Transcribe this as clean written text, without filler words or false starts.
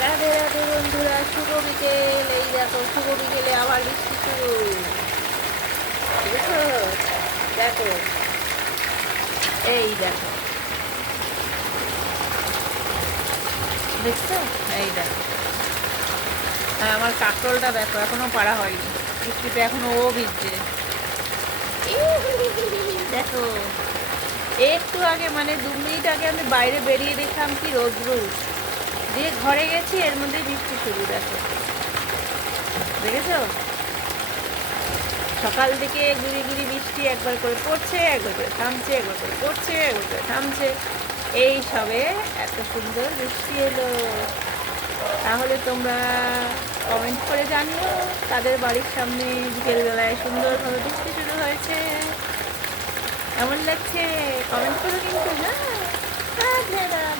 রাধে রাধে বন্ধুরা, শুভ বিকেল। এই দেখো, শুভ বিকেলে আবার বৃষ্টি শুরু। দেখো, দেখো, এই দেখো, দেখছো? এই দেখো, আর আমার কাঁকরোলটা দেখো, এখনো পাড়া হয়নি। বৃষ্টিতে এখনো ও ভিজছে। দেখো, একটু আগে মানে 2 মিনিট আগে আমি বাইরে বেরিয়ে দেখলাম কি রৌদ্র, দিয়ে ঘরে গেছি, এর মধ্যে বৃষ্টি শুরু। দেখো, দেখেছো? সকাল থেকে গুড়ি গুড়ি বৃষ্টি একবার করে পড়ছে, একবার করে থামছে, একবার করে পড়ছে, একবার করে থামছে। এই সবে এত সুন্দর বৃষ্টি এলো। তাহলে তোমরা কমেন্ট করে জানিও তাদের বাড়ির সামনে বিকেলবেলায় সুন্দরভাবে বৃষ্টি শুরু হয়েছে। কেমন লাগছে কমেন্ট করো কিন্তু। হ্যাঁ, রাধে রাধে।